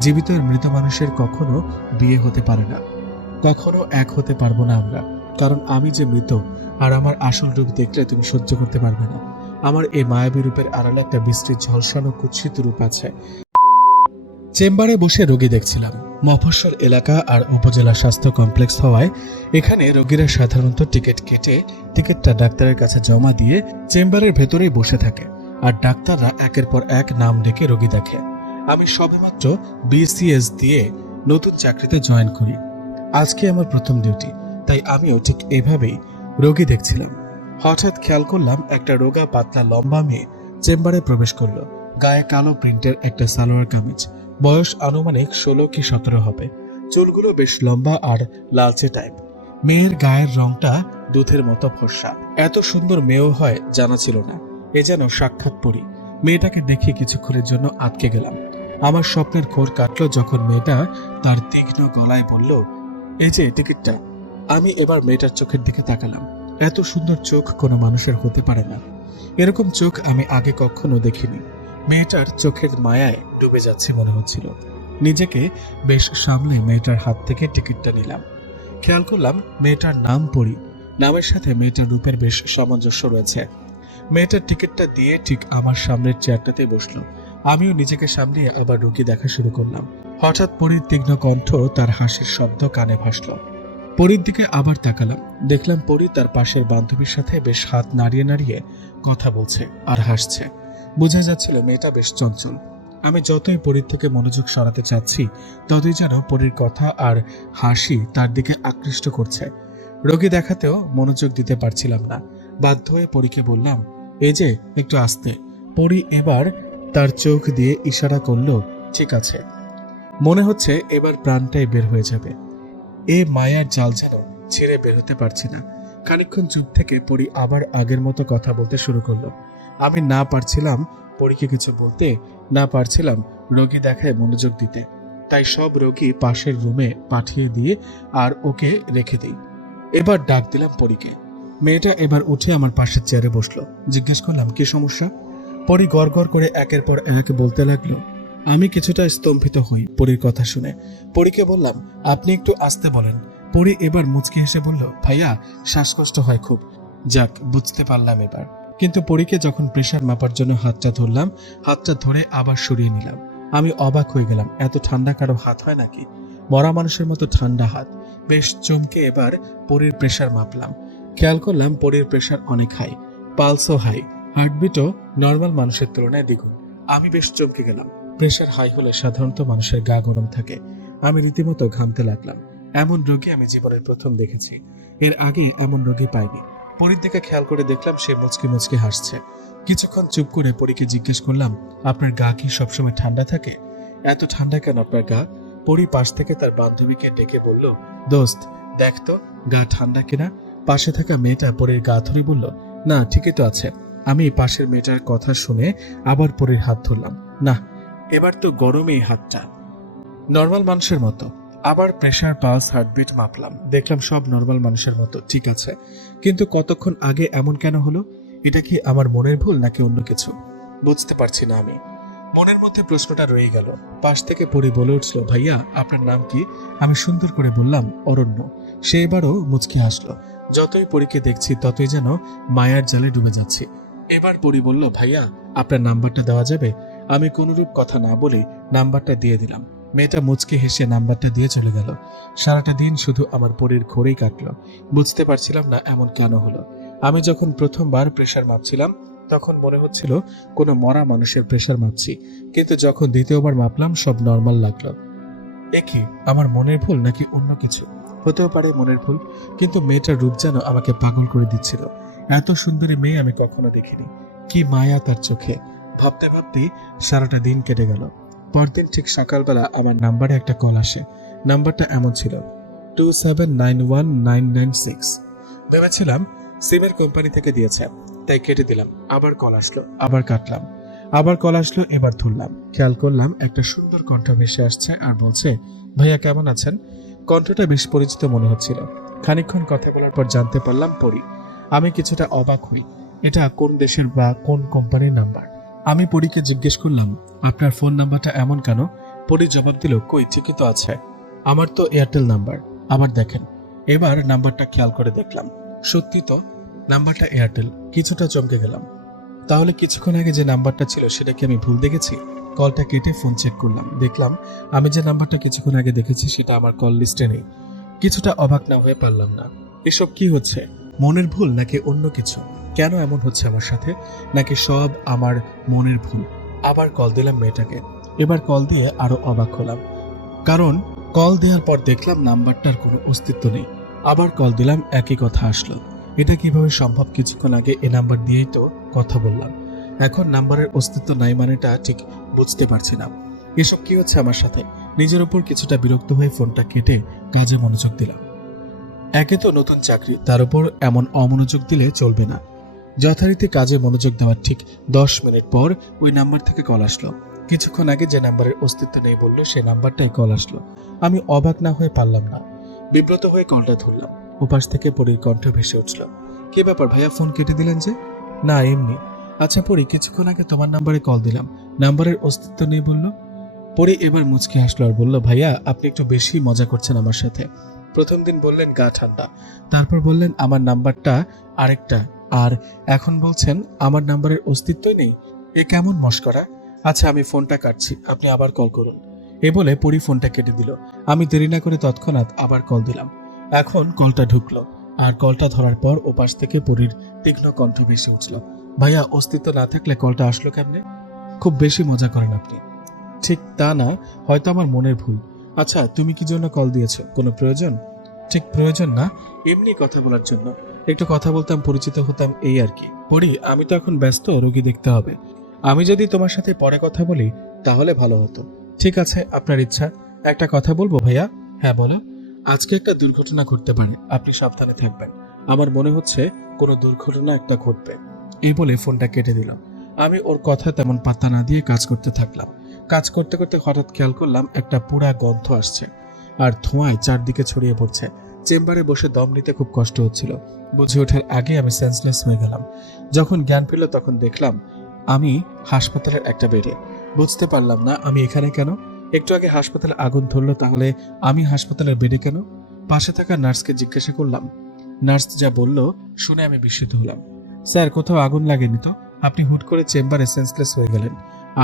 জীবিত আর মৃত মানুষের কখনো বিয়ে হতে পারে না, কখনো এক হতে পারবো না আমরা। কারণ আমি যে মৃত, আর আমার আসল রূপ দেখলে তুমি সহ্য করতে পারবে না। আমার এই মায়াবী রূপের আড়ালে একটা বৃষ্টির ঝলসানো কুৎসিত রূপ আছে। চেম্বারে বসে রোগী দেখছিলাম। মফস্বল এলাকা আর উপজেলা স্বাস্থ্য কমপ্লেক্স হওয়ায় এখানে রোগীরা সাধারণত টিকিট কেটে টিকিটটা ডাক্তারের কাছে জমা দিয়ে চেম্বারের ভেতরেই বসে থাকে, আর ডাক্তাররা একের পর এক নাম ডেকে রোগী দেখে। আমি সবেমাত্র বিসিএস দিয়ে নতুন চাকরিতে জয়েন করি। আজকে আমার প্রথম ডিউটি, তাই আমিও ঠিক এভাবেই রোগী দেখছিলাম। হঠাৎ খেয়াল করলাম একটা রোগা পাতলা লম্বা মেয়ে চেম্বারে প্রবেশ করলো। গায়ে কালো প্রিন্টের একটা সালোয়ার কামিজ, বয়স আনুমানিক 16 কি 17 হবে। চুলগুলো বেশ লম্বা আর লালচে টাইপ। মেয়ের গায়ের রংটা দুধের মতো ফর্সা। এত সুন্দর মেয়েও হয় জানা ছিল না। এ যেন সাক্ষাৎ পরি। মেয়েটাকে দেখে কিছুক্ষণের জন্য আটকে গেলাম। আমার স্বপ্নের ঘোর কাটলো যখন মেয়েটা তার তীক্ষ্ণ গলায় বলল, এই যে টিকিটটা। আমি এবার মেয়েটার চোখের দিকে তাকালাম। এত সুন্দর চোখ কোনো মানুষের হতে পারে না। এরকম চোখ আমি আগে কখনো দেখিনি। মেয়েটার চোখের মায়ায় ডুবে যাচ্ছে মনে হচ্ছিল। নিজেকে বেশ সামলে মেয়েটার হাত থেকে টিকিটটা নিলাম। খেয়াল করলাম মেয়েটার নাম পড়ি। নামের সাথে মেয়েটার রূপের বেশ সামঞ্জস্য রয়েছে। মেয়েটার টিকিটটা দিয়ে ঠিক আমার সামনের চেয়ারটাতে বসলো। আমিও নিজেকে সামলিয়ে আবার রুগী দেখা শুরু করলাম। হঠাৎ পরীর তীক্ষ্ণ কণ্ঠ, তার হাসির শব্দ কানে ভাসলো। পরীর দিকে আবার তাকালাম। দেখলাম পরী তার পাশের বান্ধবীর সাথে বেশ হাত নাড়িয়ে নাড়িয়ে কথা বলছে আর হাসছে। বোঝা যাচ্ছিল মেয়েটা বেশ চঞ্চল। আমি যতই পরীর থেকে মনোযোগ সরাতে চাচ্ছি, ততই যেন পরীর কথা আর হাসি তার দিকে আকৃষ্ট করছে। রোগী দেখাতেও মনোযোগ দিতে পারছিলাম না। বাধ্য হয়ে পরীকে বললাম, এই যে একটু আস্তে। পরী এবার তার চোখ দিয়ে ইশারা করলো, ঠিক আছে। মনে হচ্ছে এবার প্রাণটাই বের হয়ে যাবে। এ মায়ার জাল যেন ছেড়ে বের হতে পারছি না। খানিকক্ষণ চুপ থেকে পরী আবার আগের মতো কথা বলতে শুরু করলো। আমি না পারছিলাম পরীকে কিছু বলতে, না পারছিলাম রোগী দেখায় মনোযোগ দিতে। তাই সব রোগী পাশের রুমে পাঠিয়ে দিয়ে আর ওকে রেখে দিই। এবার ডাক দিলাম পরীকে। মেয়েটা এবার উঠে আমার পাশের চেয়ারে বসলো। জিজ্ঞেস করলাম, কি সমস্যা? পরী গড় গড় করে একের পর এক বলতে লাগলো। আমি কিছুটা স্তম্ভিত হই পরীর কথা শুনে। পরীকে বললাম, আপনি একটু আস্তে বলেন। পরী এবার মুচকি হেসে বলল, ভাইয়া শ্বাসকষ্ট হয় খুব। যাক, বুঝতে পারলাম এবার। কিন্তু পরীকে যখন প্রেসার মাপার জন্য হাতটা ধরলাম, হাতটা ধরে আবার সরিয়ে নিলাম। আমি অবাক হয়ে গেলাম, এত ঠান্ডা কারো হাত হয় নাকি? মরা মানুষের মতো ঠান্ডা হাত। বেশ চমকে এবার পরীর প্রেসার মাপলাম। খেয়াল করলাম পরীর প্রেসার অনেক হাই, পালসও হাই, হার্টবিটও নর্মাল মানুষের তুলনায় দ্বিগুণ। আমি বেশ চমকে গেলাম। প্রেসার হাই হলে সাধারণত মানুষের গা গরম থাকে। আমি রীতিমতো ঘামতে লাগলাম। এমন রোগী আমি জীবনের প্রথম দেখেছি। এর আগে এমন রোগী পাইনি। পরীর দিকে খেয়াল করে দেখলাম সে মুচকি মুচকি হাসছে। কিছুক্ষণ চুপ করে পরীকে জিজ্ঞেস করলাম, আপনার গা কি সবসময় ঠান্ডা থাকে? এত ঠান্ডা কেন আপনার গা? পরী পাশ থেকে তার বান্ধবীকে ডেকে বলল, দোস্ত দেখ তো গা ঠান্ডা কিনা। পাশে থাকা মেয়েটা পরীর গা ধরে বলল, না ঠিকই তো আছে। আমি পাশের মেয়েটার কথা শুনে আবার পরীর হাত ধরলাম। না, এবার তো গরমেই হাতটা নর্মাল মানুষের মতো। আবার প্রেসার, পালস, হার্টবিট মাপলাম। দেখলাম সব নর্মাল মানুষের মতো ঠিক আছে। কিন্তু কতক্ষণ আগে এমন কেন হলো? এটা কি আমার মনের ভুল নাকি অন্য কিছু? বুঝতে পারছি না আমি। মনের মধ্যে প্রশ্নটা রয়ে গেল। পাশ থেকে পরী বলে উঠল, ভাইয়া আপনার নাম কি? আমি সুন্দর করে বললাম, অরণ্য। সে এবারও মুচকি হাসলো। যতই পরীকে দেখছি ততই যেন মায়ার জালে ডুবে যাচ্ছি। এবার পরী বলল, ভাইয়া আপনার নাম্বারটা দেওয়া যাবে? আমি কোনরূপ কথা না বলে নাম্বারটা দিয়ে দিলাম। মেয়েটা মুচকে হেসে নাম্বারটা দিয়ে চলে গেল। সারাটা দিন শুধু আমার পরীর ঘোরেই কাটলো। বুঝতে পারছিলাম না এমন কেন হলো। আমি যখন প্রথমবার প্রেসার মাপছিলাম তখন মনে হচ্ছিল কোনো মরা মানুষের প্রেসার মাপছি, কিন্তু যখন দ্বিতীয়বার মাপলাম সব নর্মাল লাগলো। একি আমার মনের ভুল নাকি অন্য কিছু? হতেও পারে মনের ভুল, কিন্তু মেয়েটার রূপ যেন আমাকে পাগল করে দিচ্ছিল। এত সুন্দরী মেয়ে আমি কখনো দেখিনি। কি মায়া তার চোখে। ভাবতে ভাবতেই সারাটা দিন কেটে গেল। পরদিন ঠিক সকালবেলা আমার নাম্বারে একটা কল আসে। নাম্বারটা এমন ছিল, 2791996। ভেবেছিলাম সিমের কোম্পানি থেকে দিয়েছে, তাই কেটে দিলাম। আবার কল আসলো, আবার কাটলাম। আবার কল আসলো, এবার ধরলাম। খেয়াল করলাম একটা সুন্দর কণ্ঠ ভেসে আসছে আর বলছে, ভাইয়া কেমন আছেন? কণ্ঠটা বেশ পরিচিত মনে হচ্ছিল। খানিকক্ষণ কথা বলার পর জানতে পারলাম পরী। আমি কিছুটা অবাক হই। এটা কোন দেশের বা কোন কোম্পানির নাম্বার? আমি পরীকে জিজ্ঞেস করলাম, আপনার ফোন নাম্বারটা এমন কেন? পরি জবাব দিল, কই ঠিকই তো আছে, আমার তো এয়ারটেল নাম্বার। আবার দেখেন, এবার নাম্বারটা খেয়াল করে দেখলাম, সত্যি তো নাম্বারটা এয়ারটেল। কিছুটা চমকে গেলাম। তাহলে কিছুক্ষণ আগে যে নাম্বারটা ছিল সেটা কি আমি ভুল দেখেছি? কলটা কেটে ফোন চেক করলাম, দেখলাম আমি যে নাম্বারটা কিছুক্ষণ আগে দেখেছি সেটা আমার কল লিস্টে নেই। কিছুটা অবাক না হয়ে পারলাম না। এসব কি হচ্ছে? মনের ভুল নাকি অন্য কিছু? কেন এমন হচ্ছে আমার সাথে? নাকি সব আমার মনের ভুল? আবার কল দিলাম মেয়েটাকে। এবার কল দিয়ে আরো অবাক হলাম, কারণ কল দেওয়ার পর দেখলাম নাম্বারটার কোনো অস্তিত্ব নেই। আবার কল দিলাম, একই কথা আসলো। এটা কিভাবে সম্ভব? কিছুক্ষণ আগে এ নাম্বার দিয়েই তো কথা বললাম, এখন নাম্বারের অস্তিত্ব নাই মানেটা ঠিক বুঝতে পারছি না। এসব কি হচ্ছে আমার সাথে? নিজের উপর কিছুটা বিরক্ত হয়ে ফোনটা কেটে কাজে মনোযোগ দিলাম। একে তো নতুন চাকরি, তার উপর এমন অমনোযোগ দিলে চলবে না। যথারীতি কাজে মনোযোগ দেওয়ার ঠিক 10 মিনিট পর ওই নাম্বার থেকে কল আসলো। কিছুক্ষণ আগে যে নাম্বারের অস্তিত্ব নেই বললো সেই নাম্বারটাই কল আসলো। আমি অবাক না হয়ে পারলাম না, বিব্রত হয়ে কলটা ধরলাম। ওপাশ থেকে পরীর কণ্ঠ ভেসে উঠল, কি ব্যাপার ভাইয়া, ফোন কেটে দিলেন যে? না এমনি। আচ্ছা পরী, কিছুক্ষণ আগে তোমার নাম্বারে কল দিলাম, নাম্বারের অস্তিত্ব নেই বললো। পরী এবার মুচকি হাসলো আর বলল, ভাইয়া আপনি একটু বেশি মজা করছেন আমার সাথে। প্রথম দিন বললেন গা ঠান্ডা, তারপর বললেন আমার নাম্বারটা আরেকটা, আর এখন বলছেন আমার নাম্বারের অস্তিত্বই নেই। এ কেমন মশকরা? আচ্ছা আমি ফোনটা কাটছি, আপনি আবার কল করুন। এ বলে পরী ফোনটা কেটে দিল। আমি দেরি না করে তৎক্ষণাৎ আবার কল দিলাম। এখন কলটা ঢুকলো, আর কলটা ধরার পর ওপাশ থেকে পরীর তীক্ষ্ণ কণ্ঠ ভেসে উঠল, ভাইয়া অস্তিত্ব না থাকলে কলটা আসলো কেমনে? খুব বেশি মজা করেন আপনি। ঠিক তা না, হয়তো আমার মনের ভুল। আচ্ছা তুমি কি জন্য কল দিয়েছো? কোনো প্রয়োজন? ঠিক প্রয়োজন না, এমনি কথা বলার জন্য। একটু কথা বলতাম, পরিচিত হতাম, এই আর কি। পড়ি আমি তো এখন ব্যস্ত, রোগী দেখতে হবে। আমি যদি তোমার সাথে পরে কথা বলি তাহলে ভালো হতো। ঠিক আছে, আপনার ইচ্ছা। একটা কথা বলবো ভাইয়া? হ্যাঁ বলো। আজকে একটা দুর্ঘটনা ঘটতে পারে, আপনি সাবধানে থাকবেন। আমার মনে হচ্ছে কোনো দুর্ঘটনা একটা ঘটবে। এই বলে ফোনটা কেটে দিলাম। আমি ওর কথা তেমন পাত্তা না দিয়ে কাজ করতে থাকলাম। কাজ করতে করতে হঠাৎ খেয়াল করলাম একটা পোড়া গন্ধ আসছে, আর ধোঁয়ায় চারদিকে ছড়িয়ে পড়ছে। চেম্বারে বসে দম নিতে খুব কষ্ট হচ্ছিল। বুঝে ওঠার আগে আমি সেন্সলেস হয়ে গেলাম। যখন জ্ঞান ফিরল তখন দেখলাম আমি হাসপাতালের একটা বেডে। বুঝতে পারলাম না আমি এখানে কেন। একটু আগে হাসপাতালে আগুন ধরলো, তাহলে আমি হাসপাতালের বেডে কেন? পাশে থাকা নার্সকে জিজ্ঞাসা করলাম। নার্স যা বলল শুনে আমি বিস্মিত হলাম। স্যার কোথাও আগুন লাগেনি তো, আপনি হুট করে চেম্বারে সেন্সলেস হয়ে গেলেন,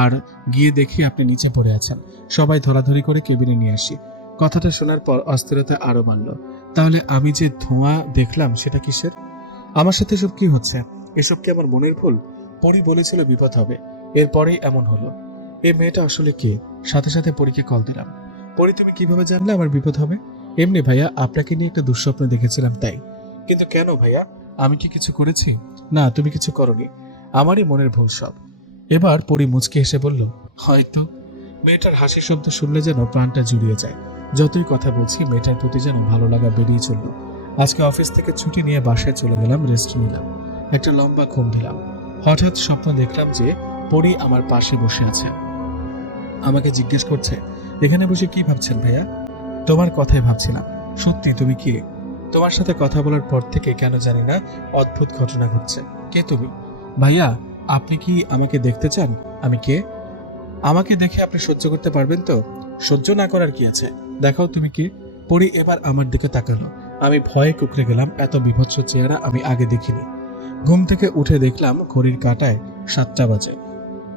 আর গিয়ে দেখি আপনি নিচে পড়ে আছেন। সবাই ধরাধরি করে কেবিনে নিয়ে আসি। কথাটা শোনার পর অস্থিরতা আরো বাড়ল। তাহলে আমি যে ধোঁয়া দেখলাম সেটা কিসের? আমার সাথে এসব কি হচ্ছে? এসব কি আমার মনের ভুল? পরি বলেছিল বিপদ হবে, এরপরেই এমন হলো। এই মেয়েটা আসলে কে? সাথে সাথে পরীকে কল দিলাম। পরি তুমি কিভাবে জানলে আমার বিপদ হবে? এমনি ভাইয়া, আপনাকে নিয়ে একটা দুঃস্বপ্ন দেখেছিলাম তাই। কিন্তু কেন ভাইয়া, আমি কি কিছু করেছি? না তুমি কিছু করনি, আমারই মনের ভুল সব। এবার পরি মুচকে এসে বলল, হয়তো। মেয়েটার হাসির শব্দ শুনলে যেন প্রাণটা জুড়িয়ে যায়। যতই কথা বলছি মেয়েটার প্রতি যেন ভালো লাগা বেরিয়ে চলল। আজকে অফিস থেকে ছুটি নিয়ে বাসায় চলে গেলাম, রেস্ট নিলাম, একটা লম্বা ঘুম দিলাম। হঠাৎ স্বপ্ন দেখলাম যে পরি আমার পাশে বসে আছে, আমাকে জিজ্ঞেস করছে, এখানে বসে কি ভাবছেন ভাইয়া? তোমার কথাই ভাবছিলাম। সত্যি তুমি কি? তোমার সাথে কথা বলার পর থেকে কেন জানি না অদ্ভুত ঘটনা ঘটছে। কে তুমি? ভাইয়া আপনি কি আমাকে দেখতে চান? আমি কে? আমাকে দেখে আপনি সহ্য করতে পারবেন তো? সহ্য না করার কি আছে, দেখাও তুমি কি। পরি এবার আমার দিকে তাকালো। আমি ভয়ে কুকড়ে গেলাম, এত বিভৎস চেহারা আমি আগে দেখিনি। ঘুম থেকে উঠে দেখলাম ঘড়ির কাঁটায় 7টা বাজে।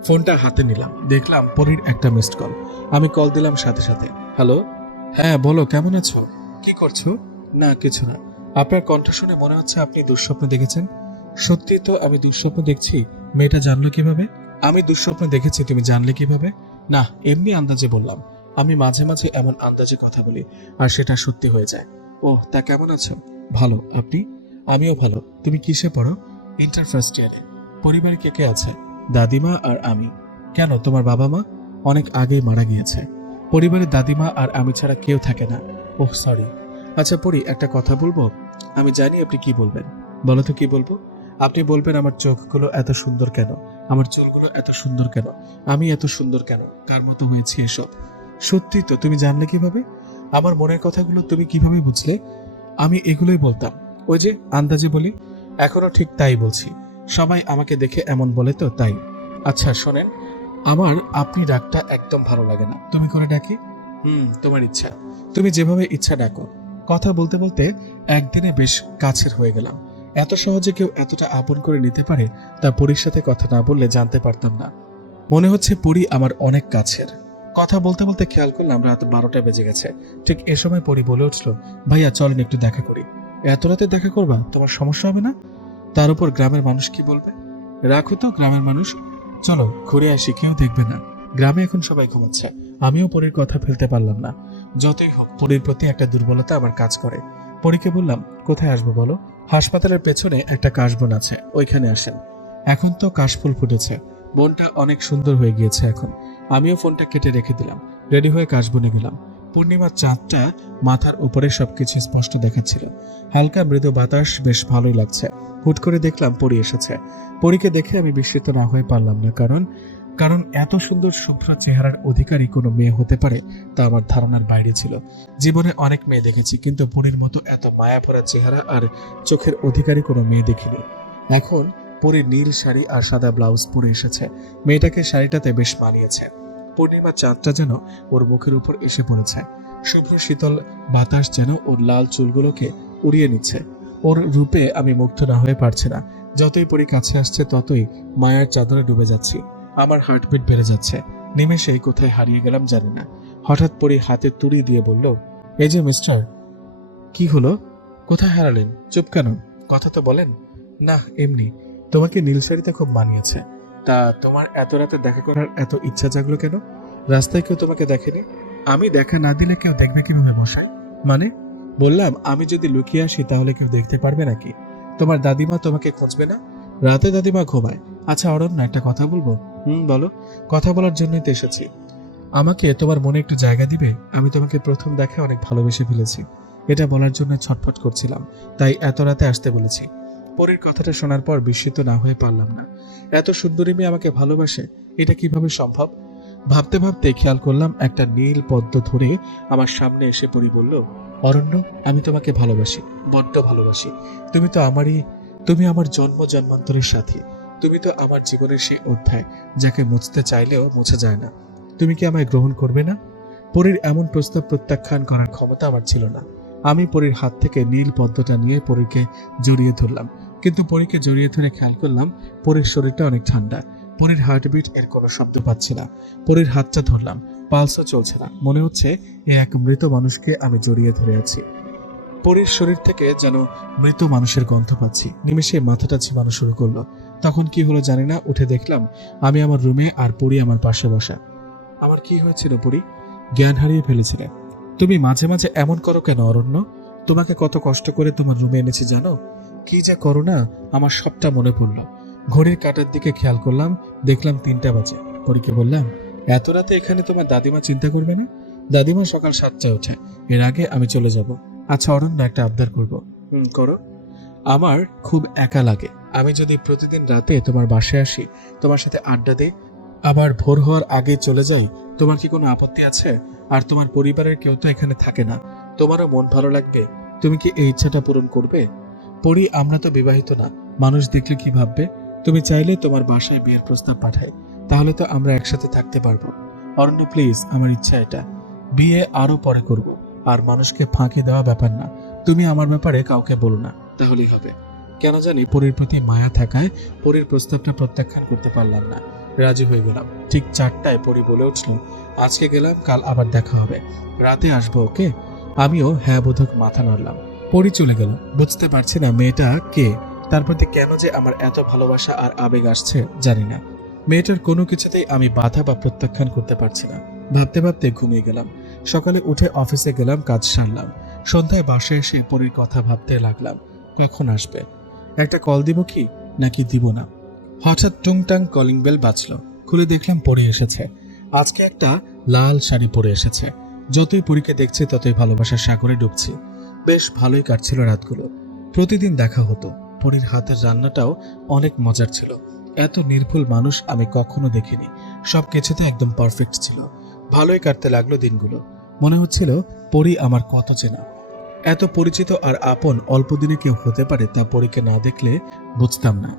ফোনটা হাতে নিলাম, দেখলাম পরির একটা মিসড কল। আমি কল দিলাম সাথে সাথে। হ্যালো। হ্যাঁ বলো, কেমন আছো? কি করছো? না কিছু না। আপনার কণ্ঠ শুনে মনে হচ্ছে আপনি দুঃস্বপ্ন দেখেছেন। সত্যি তো আমি দুঃস্বপ্ন দেখছি। মেয়েটা জানলো কিভাবে? আমি দুঃস্বপ্ন দেখেছি তুমি জানলে কিভাবে? না এমনি আন্দাজে বললাম। আমি মাঝে মাঝে এমন আন্দাজে কথা বলি আর সেটা সত্যি হয়ে যায়। ও তা কেমন আছো? ভালো, আপনি? আমিও ভালো। তুমি কিসে পড়ো? ইন্টার ফার্স্ট ইয়ারে। পরিবারে কে কে আছে? দাদিমা আর আমি। কেন, তোমার বাবা মা? অনেক আগেই মারা গিয়েছে। পরিবারে দাদিমা আর আমি ছাড়া কেউ থাকে না। Oh sorry. আচ্ছা পরি, একটা কথা বলবো? আমি জানি আপনি কি বলবেন। বলো তো কি বলবো? আপনি বলবেন আমার চোখগুলো এত সুন্দর কেন, আমার চুলগুলো এত সুন্দর কেন, আমি এত সুন্দর কেন, কার মতো হয়েছি এসব। সত্যি তো, তুমি জানলে কিভাবে? আমার মনের কথাগুলো তুমি কিভাবে বুঝলে? আমি এগুলোই বলতাম, ওই যে আন্দাজে বলি। এখনো ঠিক তাই বলছি। সবাই আমাকে দেখে এমন বলে তো তাই। আচ্ছা শোনেন, আমার আপনি ডাকটা একদম ভালো লাগে না, তুমি করে ডাকি। তোমার ইচ্ছা, তুমি যেভাবে ইচ্ছা ডাকো। কথা বলতে বলতে একদিনে বেশ কাছের হয়ে গেলাম। এত সহজে কেউ এতটা আপন করে নিতে পারে তা পরীর সাথে কথা না বললে জানতে পারতাম না। মনে হচ্ছে পরী আমার অনেক কাছের। কথা বলতে বলতে খেয়াল করলাম রাত 12টা বেজে গেছে। ঠিক এ সময় পরী বলে উঠল, ভাইয়া চলেন একটু দেখা করি। এত রাতে দেখা করবা, তোমার সমস্যা হবে না? তার উপর গ্রামের মানুষ কি বলবে? রাখো তো গ্রামের মানুষ, চলো ঘুরে আসি, কেউ দেখবে না। গ্রামে এখন সবাই ঘুমাচ্ছে। আমিও পরীর কথা ফেলতে পারলাম না। যতই হোক পরীর প্রতি একটা দুর্বলতা আমার কাজ করে। পরীকে বললাম, কোথায় আসবো বলো? হাসপাতালের পেছনে একটা কাশবন আছে, ওইখানে আসেন। এখন তো কাশফুল ফুটেছে, বনটা অনেক সুন্দর হয়ে গিয়েছে এখন। আমিও ফোনটা কেটে রেখে দিলাম, রেডি হয়ে কাশবনে গেলাম। পূর্ণিমার চাঁদটা মাথার উপরে সবকিছু স্পষ্ট দেখাচ্ছিল। হালকা মৃদু বাতাস, বেশ ভালোই লাগছে। হুট করে দেখলাম পরী এসেছে। পরীকে দেখে আমি বিস্মিত না হয়ে পারলাম না, কারণ কারণ এত সুন্দর শুভ্র চেহারার অধিকারী কোনো মেয়ে হতে পারে তা আমার ধারণার বাইরে ছিল। জীবনে অনেক মেয়ে দেখেছি, কিন্তু পরীর মতো এত মায়া ভরা চেহারা আর চোখের অধিকারী কোনো মেয়ে দেখিনি। এখন পরী নীল শাড়ি আর সাদা ব্লাউজ পরে এসেছে। মেয়েটাকে শাড়িটাতে বেশ মানিয়েছে। পূর্ণিমার চাঁদটা যেন ওর মুখের উপর এসে পড়েছে। শুভ্র শীতল বাতাস যেন ওর লাল চুলগুলোকে উড়িয়ে নিচ্ছে। ওর রূপে আমি মুগ্ধ না হয়ে পারছি না। যতই পরী কাছে আসছে ততই মায়ার চাদরে ডুবে যাচ্ছি। আমার হার্টবিট বেড়ে যাচ্ছে। নিমেষেই কোথায় হারিয়ে গেলাম জানি না। হঠাৎ পরী হাতে তুড়ি দিয়ে বলল, এই যে মিস্টার। কি হলো? কোথায় হারালেন? চুপ কেন? কথা তো বলেন। না, এমনি। তোমাকে নীল শাড়িতে খুব মানিয়েছে। তা তোমার এত রাতে দেখা করার এত ইচ্ছা জাগলো কেন? রাস্তায় কেউ তোমাকে দেখেনি? আমি দেখা না দিলে কেউ দেখবে কিভাবে মশাই? মানে? বললাম, আমি যদি লুকিয়ে আসি তাহলে কেউ দেখতে পারবে নাকি? তোমার দাদিমা তোমাকে খুঁজবে না? রাতে দাদিমা ঘুমায়। আচ্ছা অরণ্য, একটা কথা বলবো? বলো। কথা বলার জন্যই তো এসেছি। আমাকে তোমার মনে একটু জায়গা দিবে? আমি তোমাকে প্রথম দেখে অনেক ভালোবেসে ফেলেছি। এটা বলার জন্য ছটফট করছিলাম, তাই এত রাতে আসতে বলেছি। পরীর কথাটা শোনার পর বিস্মিত না হয়ে পারলাম না। এত সুন্দরী মেয়ে আমাকে ভালোবাসে, এটা কিভাবে সম্ভব? ভাবতে ভাবতে খেয়াল করলাম একটা নীল পদ্ম ধরে আমার সামনে এসে পরী বলল, অরণ্য, আমি তোমাকে ভালোবাসি, বড্ড ভালোবাসি। তুমি আমার জন্ম জন্মান্তরের সাথী। তুমি তো আমার জীবনের সেই অধ্যায় যাকে মুছতে চাইলেও মোছা যায় না। তুমি কি আমায় গ্রহণ করবে না? পরীর এমন প্রস্তাব প্রত্যাখ্যান করার ক্ষমতা আমার ছিল না। আমি পরীর হাত থেকে নীল পদ্মটা নিয়ে পরীকে জড়িয়ে ধরলাম। কিন্তু পরীকে জড়িয়ে ধরে খেয়াল করলাম পরীর শরীরটা অনেক ঠান্ডা। পরীর হার্টবিট এর কোনো শব্দ পাচ্ছি না। পরীর হাতটা ধরলাম, পালসও চলছে না। মনে হচ্ছে এ এক মৃত মানুষকে আমি জড়িয়ে ধরে আছি। পরীর শরীর থেকে যেন মৃত মানুষের গন্ধ পাচ্ছি। নিমেষে মাথাটা ঝিমানো শুরু করলো। তখন কি হলো জানি না, উঠে দেখলাম আমি আমার রুমে আর পরী আমার পাশে বসা। আমার কি হয়েছিল পরী? জ্ঞান হারিয়ে ফেলেছিলে। তুমি মাঝে মাঝে এমন করো কেন অরণ্য? তোমাকে কত কষ্ট করে তোমার রুমে এনেছি জানো? কি যে করো না, আমার সবটা মনে পড়লো। ঘড়ির কাঁটার দিকে খেয়াল করলাম, দেখলাম 3টা বাজে। পরীকে বললাম, এত রাতে এখানে তোমার দাদিমা চিন্তা করবে না? দাদিমা সকাল 7টায় ওঠে, এর আগে আমি চলে যাব। আচ্ছা অরণ্য, একটা আবদার করবো। করো। আমার খুব একা লাগে। আমি যদি প্রতিদিন রাতে তোমার বাসায় আসি, তোমার সাথে আড্ডা দিই, আবার ভোর হওয়ার আগে চলে যাই, তোমার কি কোনো আপত্তি আছে? আর তোমার পরিবারের কেউ তো এখানে থাকে না, তোমারও মন ভালো লাগবে। তুমি কি এই ইচ্ছাটা পূরণ করবে? পরি, আমরা তো বিবাহিত না, মানুষ দেখলে কি ভাববে? তুমি চাইলে তোমার বাসায় বিয়ের প্রস্তাব পাঠাই, তাহলে তো আমরা একসাথে থাকতে পারবো। অরণ্য প্লিজ, আমার ইচ্ছা এটা। বিয়ে আরো পরে করব, আর মানুষকে ফাঁকি দেওয়া ব্যাপার না। তুমি আমার ব্যাপারে কাউকে বলো না, তাহলেই হবে। কেন জানি পরীর প্রতি মায়া থাকায় পরীর প্রস্তাবটা প্রত্যাখ্যান করতে পারলাম না। রাজি হয়ে গেলাম। ঠিক 4টায় পরী বলে উঠল, আজকে গেলাম, কাল আবার দেখা হবে, রাতে আসবো, ওকে? আমিও হ্যাঁ বোধক মাথা নাড়লাম। পরী চলে গেল। বুঝতে পারছি না মেয়েটা কে, তার প্রতি কেন যে আমার এত ভালোবাসা আর আবেগ আসছে জানি না। মেয়েটার কোনো কিছুতেই আমি বাধা বা প্রত্যাখ্যান করতে পারছি না। ভাবতে ভাবতে ঘুমিয়ে গেলাম। সকালে উঠে অফিসে গেলাম, কাজ সারলাম। সন্ধ্যায় বাসায় এসে পরীর কথা ভাবতে লাগলাম, কখন আসবে? একটা কল দিব কি নাকি দিব না? হঠাৎ টুংটাং কলিং বেল বাজলো। খুলে দেখলাম পরী এসেছে। আজকে একটা লাল শাড়ি পরে এসেছে। যতই পরীকে দেখছি ততই ভালোবাসার সাগরে ডুবছি। বেশ ভালোই কাটছিল রাতগুলো। প্রতিদিন দেখা হতো। পরীর হাতের রান্নাটাও অনেক মজার ছিল। এত নির্ভুল মানুষ আমি কখনো দেখিনি। সব কিছুতে একদম পারফেক্ট ছিল। ভালোই কাটতে লাগলো দিনগুলো। মনে হচ্ছিল পরী আমার কত চেনা। এত পরিচিত আর আপন অল্প দিনে কেউ হতে পারে তা পরীকে না দেখলে বুঝতাম না।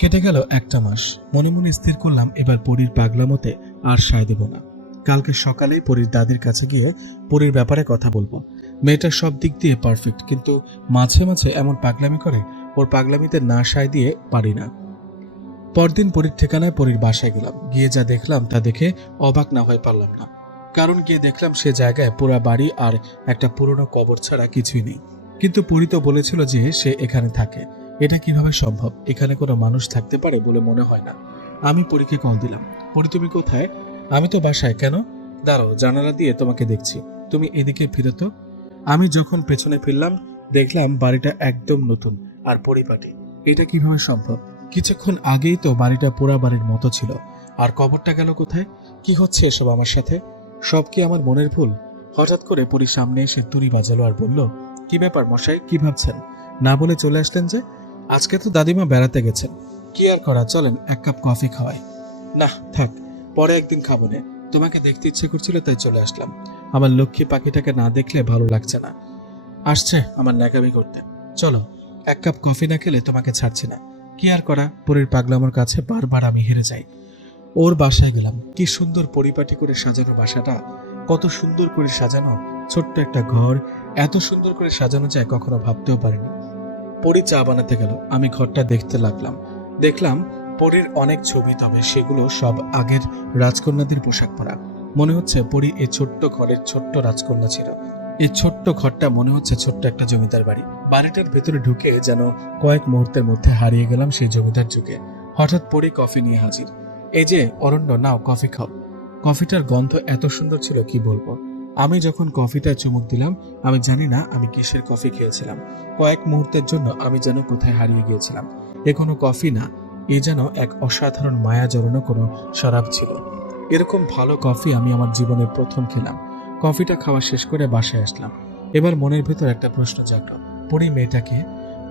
কেটে গেল একটা মাস। মনে মনে স্থির করলাম এবার পরীর পাগলামোতে আর সায় দেব না। কালকে সকালেই পরীর দাদির কাছে গিয়ে পরীর ব্যাপারে কথা বলবো। মেয়েটা সব দিক দিয়ে পারফেক্ট, কিন্তু মাঝে মাঝে এমন পাগলামি করে, ওর পাগলামিতে না সায় দিয়ে পারি না। পরদিন পরীর ঠিকানায় পরীর বাসায় গেলাম। গিয়ে যা দেখলাম তা দেখে অবাক না হয়ে পারলাম না। কারণ গিয়ে দেখলাম সে জায়গায় পুরা বাড়ি আর একটা পুরনো কবর ছাড়া কিছুই নেই। কিন্তু পরী তো বলেছিল যে সে এখানে থাকে। এটা কিভাবে সম্ভব? এখানে কোনো মানুষ থাকতে পারে বলে মনে হয় না। আমি পরীকে কল দিলাম। পরী, তুমি কোথায়? আমি তো বাসায়। কেন? দাঁড়াও, জানালা দিয়ে তোমাকে দেখছি। তুমি এদিকে ফিরে তো। আমি যখন পেছনে ফিরলাম দেখলাম বাড়িটা একদম নতুন আর পরিপাটি। এটা কিভাবে সম্ভব? কিছুক্ষণ আগেই তো বাড়িটা পোড়া বাড়ির মতো ছিল, আর কবরটা গেল কোথায়? কি হচ্ছে এসব আমার সাথে? সব কি আমার মনের ভুল? হঠাৎ করে পরীর সামনে এসে তুড়ি বাজালো আর বলল, কি ব্যাপার মশাই, কি ভাবছেন? না বলে চলে আসলেন যে? আজকে তো দাদিমা বেড়াতে গেছেন। কি আর করা, চলেন এক কাপ কফি খাওয়াই। না থাক, পরে একদিন খাবো না। তোমাকে দেখতে ইচ্ছে করছিল তাই চলে আসলাম। আমার লক্ষ্মী পাখিটাকে না দেখলে ভালো লাগছে না। আসছে আমার ন্যাকামি করতে। চলো, এক কাপ কফি না খেলে তোমাকে ছাড়ছি না। কি আর করা, পরীর পাগলামোর কাছে বারবার আমি হেরে যাই। ওর বাসায় গেলাম। কি সুন্দর পরিপাটি করে সাজানো বাসাটা, কত সুন্দর করে সাজানো। ছোট্ট একটা ঘর এত সুন্দর করে সাজানো যায় কখনো ভাবতেও পারিনি। পরী চা বানাতে গেল, আমি ঘরটা দেখতে লাগলাম। দেখলাম পরীর অনেক ছবি, তবে সেগুলো সব আগের রাজকন্যাদের পোশাক পরা। মনে হচ্ছে পরী এই ছোট্ট ঘরের ছোট্ট রাজকন্যা ছিল। এই ছোট্ট ঘরটা মনে হচ্ছে ছোট্ট একটা জমিদার বাড়ি। বাড়িটার ভেতরে ঢুকে যেন কয়েক মুহূর্তের মধ্যে হারিয়ে গেলাম সেই জমিদার যুগে। হঠাৎ পরী কফি নিয়ে হাজির। এই যে অরণ্য, নাও কফি খাও। কফিটার গন্ধ এত সুন্দর ছিল কি বলবো। আমি যখন কফিটা চুমুক দিলাম, আমি জানি না আমি কিসের কফি খেয়েছিলাম। কয়েক মুহূর্তের জন্য আমি যেন কোথায় হারিয়ে গিয়েছিলাম। এ কোনো কফি না, এ যেন এক অসাধারণ মায়া জড়ানো কোনো শরাব ছিল। এরকম ভালো কফি আমি আমার জীবনে প্রথম খেলাম। কফিটা খাওয়া শেষ করে বাসায় আসলাম। এবার মনের ভেতর একটা প্রশ্ন জাগলো, পরী মেয়েটাকে?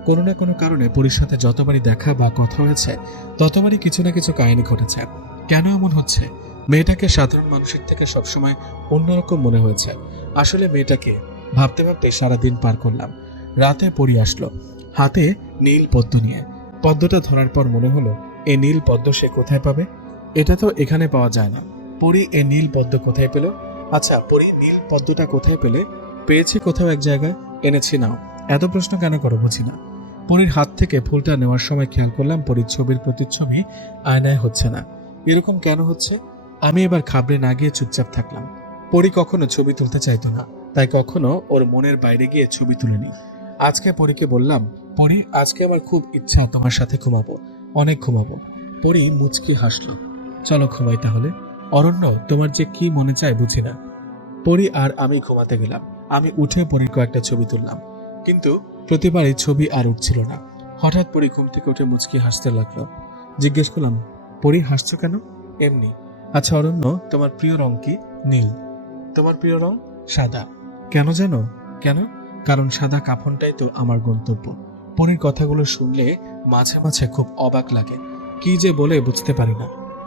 কোনো না কোনো কারণে পরীর সাথে যতবারই দেখা বা কথা হয়েছে ততবারই কিছু না কিছু কাহিনী ঘটেছে। কেন এমন হচ্ছে? মেয়েটাকে সাধারণ মানুষের থেকে সবসময় অন্যরকম মনে হয়েছে। আসলে মেয়েটাকে ভাবতে ভাবতে সারাদিন পার করলাম। রাতে পরী আসলো, হাতে নীল পদ্ম নিয়ে। পদ্মটা ধরার পর মনে হলো, এই নীল পদ্ম সে কোথায় পাবে? এটা তো এখানে পাওয়া যায় না। পরী এই নীল পদ্ম কোথায় পেল? আচ্ছা, পরী নীল পদ্মটা কোথায় পেলে? পেয়েছে কোথাও এক জায়গায়, এনেছি নাও। এত প্রশ্ন কেন করো বুঝি না। পরীর হাত থেকে ফুলটা নেওয়ার সময় খেয়াল করলাম পরীর ছবির প্রতিচ্ছবি আয়নায় হচ্ছে না। এরকম কেন হচ্ছে? আমি এবার খাবড়ে না গিয়ে চুপচাপ থাকলাম। পরী কখনো ছবি তুলতে চাইতো না, তাই কখনো ওর মনের বাইরে গিয়ে ছবি তুলিনি। আজকে পরীকে বললাম, পরী আজকে আমার খুব ইচ্ছা তোমার সাথে ঘুমাবো, অনেক ঘুমাবো। পরী মুচকি হাসলো, চলো ঘুমাই তাহলে। অরণ্য, তোমার যে কি মনে চায় বুঝি না। পরী আর আমি ঘুমাতে গেলাম। আমি উঠে পরীর কয়েকটা ছবি তুললাম, কিন্তু প্রতিবারই ছবি আর উঠছিল না। হঠাৎ পরী ঘুম থেকে উঠে মুচকি হাসতে লাগলো। জিজ্ঞেস করলাম, পরী হাসছো কেন? এমনি। আচ্ছা অরণ্য, তোমার প্রিয় রং কি? নীল। তোমার প্রিয় রং? সাদা। কেন জানো? কেন? কারণ সাদা কাফনটাই তো আমার গন্তব্য। পরীর কথাগুলো শুনলে মাঝে মাঝে খুব অবাক লাগে। কি যে বলে বুঝতে পারি না।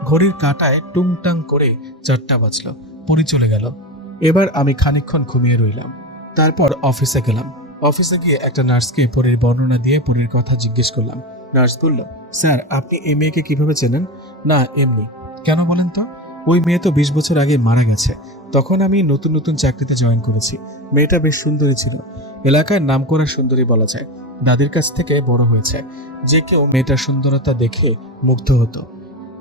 ঘড়ির কাঁটায় টুংটাং করে 4টা বাজলো। পরী চলে গেল। এবার আমি খানিকক্ষণ ঘুমিয়ে রইলাম। তারপর অফিসে গেলাম। অফিসে গিয়ে একটা নার্সকে পরীর বর্ণনা দিয়ে পরীর কথা জিজ্ঞেস করলাম। নার্স বলল, স্যার আপনি এই মেয়েকে কিভাবে চেনেন? না এমনি। কেন বলেন তো? ওই মেয়ে তো 20 বছর আগে মারা গেছে। তখন আমি নতুন নতুন চাকরিতে জয়েন করেছি। মেয়েটা বেশ সুন্দরী ছিল, এলাকার নামকরা সুন্দরী বলা যায়। দাদির কাছ থেকে বড় হয়েছে। যে কেউ মেয়েটার সুন্দরতা দেখে মুগ্ধ হতো।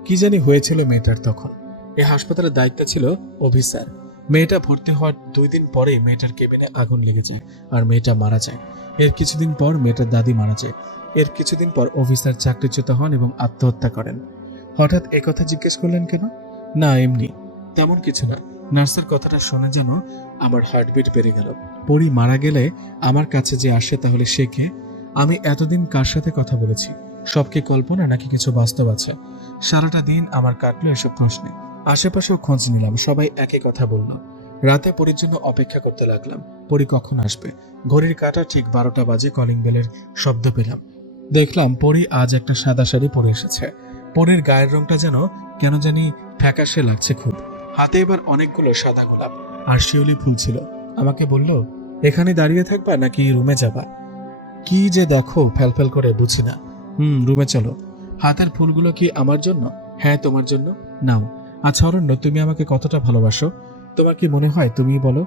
কি জানি হয়েছিল মেয়েটার তখন। এই হাসপাতালের দায়িত্বে ছিল অফিসার। মেয়েটা ভর্তি হওয়ার 2 দিন পরে মেয়েটার কেবিনে আগুন লেগে যায় আর মেয়েটা মারা যায়। এর কিছুদিন পর মেয়েটার দাদি মারা যায়। এর কিছুদিন পর অফিসার চাকরিচ্যুত হন এবং আত্মহত্যা করেন। হঠাৎ একথা জিজ্ঞেস করলেন কেন? না এমনি, তেমন কিছু না। নার্সের কথাটা শুনে যেন আমার হার্টবিট বেড়ে গেল। পরী মারা গেলে আমার কাছে যে আসে তাহলে সে কে? আমি এতদিন কার সাথে কথা বলেছি? সব কি কল্পনা নাকি কিছু বাস্তব আছে? সারাটা দিন আমার কাটলো এসব প্রশ্নে। আশেপাশেও খোঁজ নিলাম, সবাই একই কথা বলল। রাতে পরীর জন্য অপেক্ষা করতে লাগলাম, পরী কখন আসবে। ঘড়ির কাঁটা ঠিক 12টা বাজে কলিং বেলের শব্দ পেলাম। দেখলাম পরী আজ একটা সাদা শাড়ি পরে এসেছে। পরীর গায়ের রংটা যেন কেন জানি ফ্যাকাশে লাগছে খুব। হাতে এবার অনেকগুলো সাদা গোলাপ আর শিউলি ফুল ছিল। আমাকে বলল, এখানে দাঁড়িয়ে থাকবা নাকি রুমে যাবা? কি যে দেখো ফ্যালফ্যাল করে বুঝি না। রুমে চলো। হাতের ফুলগুলো কি আমার জন্য? হ্যাঁ, তোমার জন্য। নাও। আচ্ছা অরণ্য, তুমি আমাকে কতটা ভালোবাসো? তোমার কি মনে হয়? তুমিই বলো।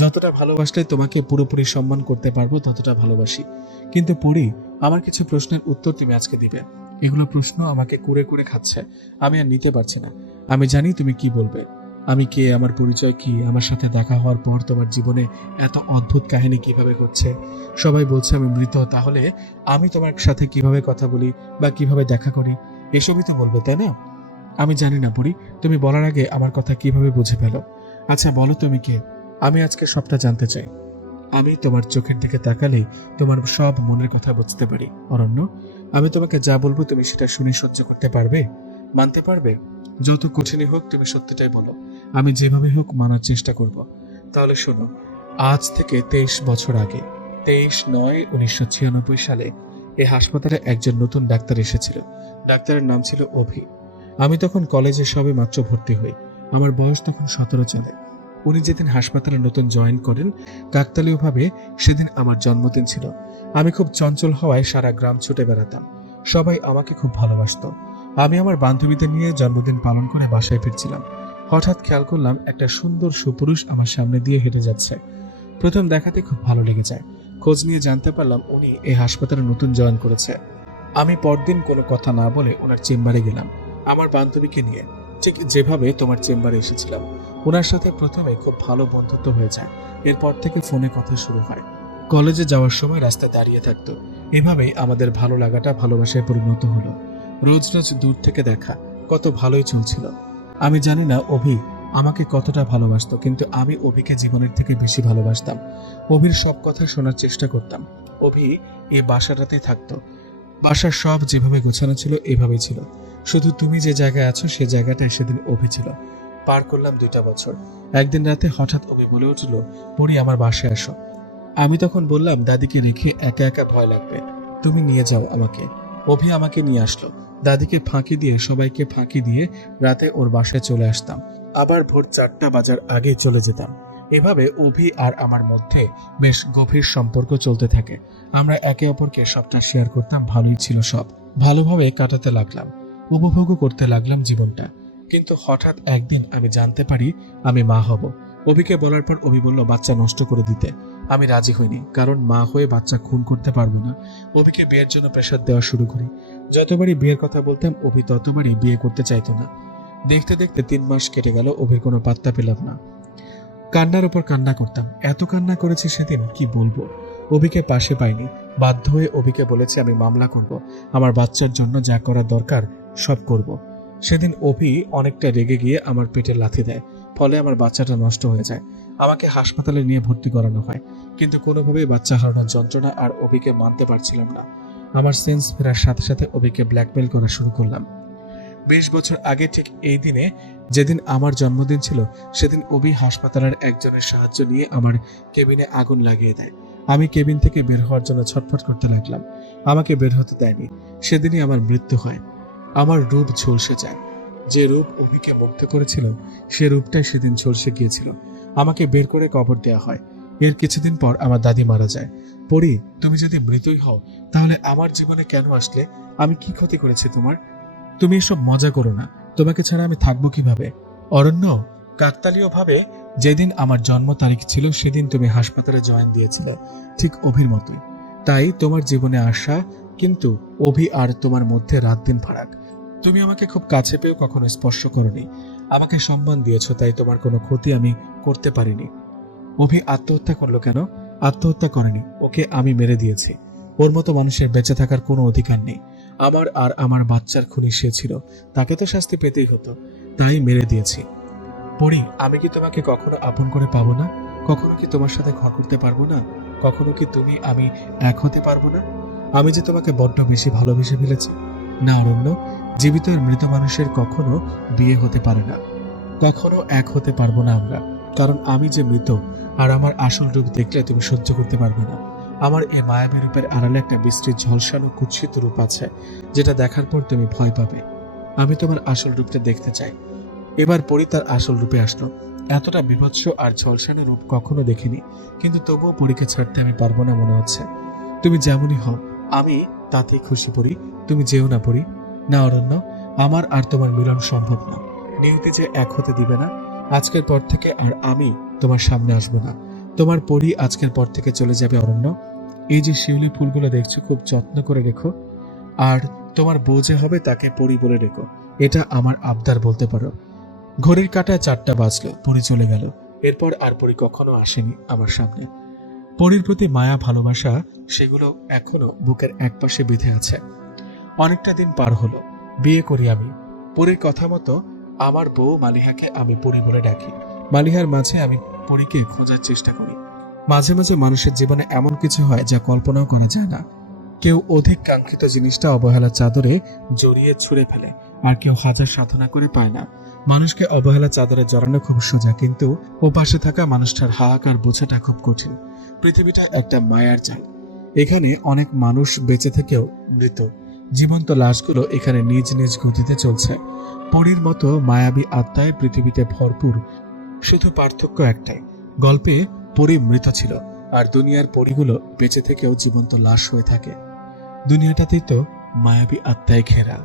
যতটা ভালোবাসলে তোমাকে পুরোপুরি সম্মান করতে পারবো ততটা ভালোবাসি। কিন্তু পড়ি, আমার কিছু প্রশ্নের উত্তর তুমি আজকে দিবে। এগুলো প্রশ্ন আমাকে কুরে কুরে খাচ্ছে। আমি আর নিতে পারছি না। আমি জানি তুমি কি বলবে। আমি কে, আমার পরিচয় কি, আমার সাথে দেখা হওয়ার পর তোমার জীবনে এত অদ্ভুত কাহিনী কিভাবে ঘটছে। সবাই বলছে আমি মৃত, তাহলে আমি তোমার সাথে কিভাবে কথা বলি বা কিভাবে দেখা করি, এসবই তো বলবে, তাই না? আমি জানি না পড়ি, তুমি বলার আগে আমার কথা কিভাবে বুঝে পেলো? আচ্ছা বলো তুমি কে? আমি আজকে সবটা জানতে চাই। আমি তোমার চোখের দিকে তাকালেই তোমার সব মনের কথা বুঝতে পারি। অরণ্য, আমি তোমাকে যা বলবো তুমি সেটা শুনে সহ্য করতে পারবে? মানতে পারবে? যত কঠিনই হোক তুমি সত্যিটাই বলো। আমি যেভাবে হোক মানার চেষ্টা করব। তাহলে শোনো, আজ থেকে 23 বছর আগে, 23/9/1996 সালে এই হাসপাতালে একজন নতুন ডাক্তার এসেছিল। ডাক্তারের নাম ছিল অভি। আমি তখন কলেজে সবে মাত্র ভর্তি হই। আমার বয়স তখন 17 চলে। উনি যেদিন হাসপাতালে নতুন জয়েন করেন, কাকতালীয়ভাবে সেদিন আমার জন্মদিন ছিল। আমি খুব চঞ্চল হওয়ায় সারা গ্রাম ছুটে বেড়াতাম। সবাই আমাকে খুব ভালোবাসতো। আমি আমার বান্ধবীদের নিয়ে জন্মদিন পালন করে বাসায় ফিরছিলাম। হঠাৎ খেয়াল করলাম একটা সুন্দর সুপুরুষ আমার সামনে দিয়ে হেঁটে যাচ্ছে। প্রথম দেখাতে খুব ভালো লেগে যায়। খোঁজ নিয়ে জানতে পারলাম উনি এই হাসপাতালে নতুন জয়েন করেছে। আমি পরদিন কোনো কথা না বলে ওনার চেম্বারে গেলাম, আমার বান্ধবীকে নিয়ে, ঠিক যেভাবে তোমার চেম্বারে এসেছিলাম। ওনার সাথে প্রথমে খুব ভালো বন্ধুত্ব হয়ে যায়। এরপর থেকে ফোনে কথা শুরু হয়। কলেজে যাওয়ার সময় রাস্তায় দাঁড়িয়ে থাকতো। এভাবেই আমাদের ভালো লাগাটা ভালোবাসায় পরিণত হলো। রোজ রোজ দূর থেকে দেখা, কত ভালোই চলছিল। আমি জানি না অভি আমাকে কতটা ভালোবাসতো, কিন্তু আমি অভিকে জীবনের থেকে বেশি ভালোবাসতাম। অভির সব কথা শোনার চেষ্টা করতাম। অভি এই বাসাটাতেই থাকতো। বাসার সব যেভাবে গোছানো ছিল এভাবেই ছিল। শুধু তুমি যে জায়গায় আছো সে জায়গাটায় সেদিন অভি ছিল। পার করলাম 2টা বছর। একদিন রাতে হঠাৎ অভি বলে উঠল, পড়ি আমার বাসায় আসো। আমি তখন বললাম, দাদিকে রেখে একা একা ভয় লাগবে, তুমি নিয়ে যাও আমাকে। অভি আমাকে নিয়ে আসলো। দাদিকে ফাঁকি দিয়ে, সবাইকে ফাঁকি দিয়ে রাতে ওর বাসায় চলে আসতাম। আবার ভোর 4টা বাজার আগে চলে যেতাম। এভাবে অভি আর আমার মধ্যে বেশ গভীর সম্পর্ক চলতে থাকে। আমরা একে অপরকে সবটা শেয়ার করতাম। ভালোই ছিল সব। ভালোভাবে কাটাতে লাগলাম, উপভোগও করতে লাগলাম জীবনটা। কিন্তু হঠাৎ একদিন আমি জানতে পারি আমি মা হব। অভিকে বলার পর অভি বলল বাচ্চা নষ্ট করে দিতে। আমি রাজি হইনি, কারণ মা হয়ে বাচ্চা খুন করতে পারবো না। অভিকে বিয়ের জন্য প্রেশার দেওয়া শুরু করি। যতবারই বিয়ের কথা বলতাম অভি ততবারই বিয়ে করতে চাইতো না। দেখতে দেখতে 3 মাস কেটে গেল, অভির কোনো পাত্তা পেলাম না। কান্নার উপর কান্না করতাম। এত কান্না করেছি সেদিন কি বলবো। অভিকে পাশে পাইনি। বাধ্য হয়ে অভিকে বলেছি আমি মামলা করব। আমার বাচ্চার জন্য যা করা দরকার সব করব। সেদিন অভি অনেকটা রেগে গিয়ে আমার পেটে লাথি দেয়। ফলে আমার বাচ্চাটা নষ্ট হয়ে যায়। আমাকে হাসপাতালে নিয়ে ভর্তি করানো হয়। কিন্তু কোনোভাবেই বাচ্চা হারানোর যন্ত্রণা আর অভিকে মানতে পারছিলাম না। আমার সেন্স ফেরার সাথে সাথে অভিকে ব্ল্যাকমেল করা শুরু করলাম। 20 বছর আগে ঠিক এই দিনে, যেদিন আমার জন্মদিন ছিল, সেদিন অভি হাসপাতালের একজনের সাহায্য নিয়ে আমার কেবিনে আগুন লাগিয়ে দেয়। আমি কেবিন থেকে বের হওয়ার জন্য ছটফট করতে লাগলাম। আমাকে বের হতে দেয়নি। সেদিনই আমার মৃত্যু হয়। আমার রূপ ঝলসে যায়। যে রূপ অভিকে মুগ্ধ করেছিল সে রূপটাই সেদিন ঝলসে গিয়েছিল। আমাকে বের করে কবর দেওয়া হয়। এর কিছুদিন পর আমার দাদি মারা যায়। পড়ি, তুমি যদি মৃতই হও তাহলে আমার জীবনে কেন আসলে? আমি কি ক্ষতি করেছি তোমার? তুমি এসব মজা করো না। তোমাকে ছাড়া আমি থাকবো কিভাবে? অরণ্য, কাকতালীয়ভাবে যেদিন আমার জন্ম তারিখ ছিল সেদিন তুমি হাসপাতালে জয়েন দিয়েছিলে, ঠিক অভির মতোই। তাই তোমার জীবনে আসা, কিন্তু অভি আর তোমার মধ্যে রাত দিন ফারাক। তুমি আমাকে খুব কাছে পেয়েও কখনো স্পর্শ করনি। আমাকে সম্মান দিয়েছো, তাই তোমার কোনো ক্ষতি আমি করতে পারিনি। অভি আত্মহত্যা করলো কেন? আত্মহত্যা করেনি, ওকে আমি মেরে দিয়েছি। ওর মতো মানুষের বেঁচে থাকার কোনো অধিকার নেই। আমার আর আমার বাচ্চার খুনি সে ছিল, তাকে তো শাস্তি পেতেই হতো, তাই মেরে দিয়েছি। পড়ি, আমি কি তোমাকে কখনো আপন করে পাবো না? কখনো কি তোমার সাথে ঘর করতে পারবো না? কখনো কি তুমি আমি এক হতে পারবো না? আমি যে তোমাকে বড্ড বেশি ভালোবেসে ফেলেছি। না অরণ্য, জীবিত আর মৃত মানুষের কখনো বিয়ে হতে পারে না। কখনো এক হতে পারবো না আমরা, কারণ আমি যে মৃত আর আমার আসল রূপ দেখলে তুমি সহ্য করতে পারবে না। আমার এই মায়াবী রূপের আড়ালে একটা বৃষ্টির ঝলসানো কুৎসিত রূপ আছে, যেটা দেখার পর তুমি ভয় পাবে। আমি তোমার আসল রূপটা দেখতে চাই। এবার পরি তার আসল রূপে আসলো। এতটা বিভৎস আর ঝলসানো রূপ কখনো দেখিনি, কিন্তু তবুও পরীকে ছাড়তে আমি পারবো না মনে হচ্ছে। তুমি যেমনই হও আমি তাতেই খুশি পড়ি। তুমি যেও না পড়ি। না অরণ্য, আমার আর তোমার মিলন সম্ভব না। নিয়তি যে এক হতে দিবে না। আজকের পর থেকে আর আমি তোমার সামনে আসবো না। তোমার পরি আজকের পর থেকে চলে যাবে অরণ্য। এই যে শিউলি ফুলগুলো দেখছো, খুব যত্ন করে রেখো। আর তোমার বউ যে হবে তাকে পরি বলে রেখো। এটা আমার আবদার বলতে পারো। ঘড়ির কাঁটায় 4টা বাজলো, পরি চলে গেল। এরপর আর পরি কখনো আসেনি আমার সামনে। পরির প্রতি মায়া ভালোবাসা, সেগুলো এখনো বুকের একপাশে বিঁধে আছে। অনেকটা দিন পার হলো, বিয়ে করি আমি। পরির কথা মতো আমার বউ মালিহাকে আমি পরি বলে ডাকি। মালিহার মাঝে আমি পরিকে খোঁজার চেষ্টা করি। মাঝে মাঝে মানুষের জীবনে এমন কিছু হয় যা কল্পনাও করা যায় না। কেউ অধিক কাঙ্ক্ষিত জিনিসটা অবহেলার চাদরে জড়িয়ে ছুঁড়ে ফেলে, আর কেউ হাজার সাধনা করে পায় না। মানুষকে অবহেলা চাদরে জড়ানো খুব সোজা, কিন্তু ও পাশে থাকা মানুষটার হাহাকার বোঝাটা খুব কঠিন। পৃথিবীটা একটা মায়ার জাল। এখানে অনেক মানুষ বেঁচে থেকেও মৃত। জীবন্ত লাশগুলো এখানে নিজ নিজ গতিতে চলছে। পরীর মতো মায়াবী আত্মায় পৃথিবীতে ভরপুর। শুধু পার্থক্য একটাই, গল্পে পরী মৃত ছিল, আর দুনিয়ার পরীগুলো বেঁচে থেকেও জীবন্ত লাশ হয়ে থাকে। দুনিয়াটাতেই তো মায়াবী আত্মায় ঘেরা।